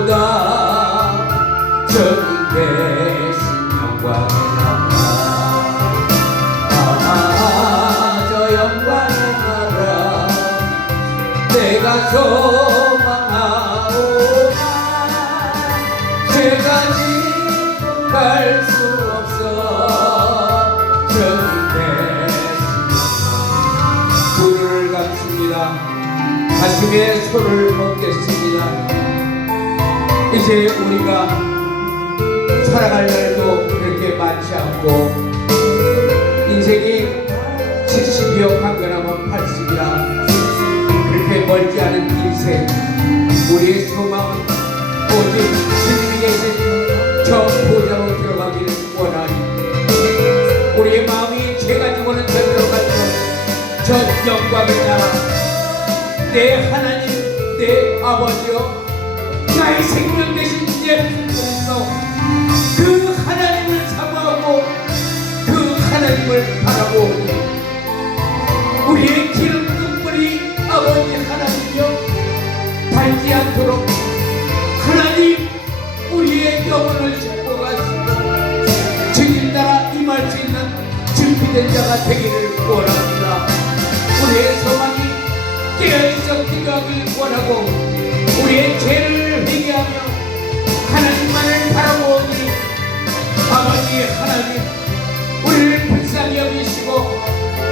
보다 적은 대신 영광을 나라 아저 영광의 나라 내가 소망하오나. 제가 지금 갈수 없어. 적은 대신 불을 감습니다. 가슴에 손을 뻗겠습니다. 이제 우리가 살아갈 날도 그렇게 많지 않고 인생이 70이요 한가하면 80이라 그렇게 멀지 않은 인생. 우리의 소망은 오직 주님이 계신 저 보좌로 들어가기를 원하니 우리의 마음이 죄가 지고는 저리로 가지고 저 영광의 나라 내 하나님 내 아버지여 나의 생명 되신 예수님께서 그 하나님을 사모하고 그 하나님을 바라보니 우리의 기름 눈물이 아버지 하나님이여 닳지 않도록 하나님 우리의 영혼을 축복하시고 주님 나라 임할 수 있는 준비된 자가 되기를 원합니다. 우리의 소망이 깨어있어 기도하길 원하고 우리의 죄를 회개하며 하나님만을 바라보니 아버지 하나님 우리를 불쌍히 여기시고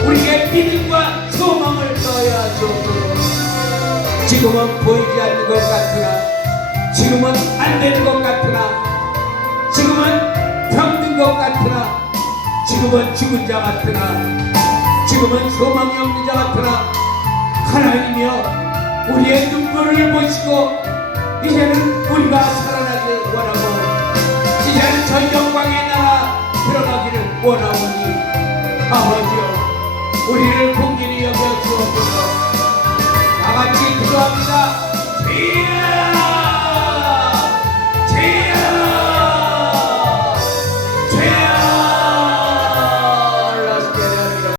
우리의 믿음과 소망을 넣어야 하옵소서. 지금은 보이지 않는 것 같으나 지금은 안 되는 것 같으나 지금은 병든 것 같으나 지금은 죽은 자 같으나 지금은 소망이 없는 자 같으나 하나님이여 우리의 눈물을 보시고 이제는 우리가 살아나길 원하고 이제는 저 영광의 나라 들어가기를 원하오니 아버지여 우리를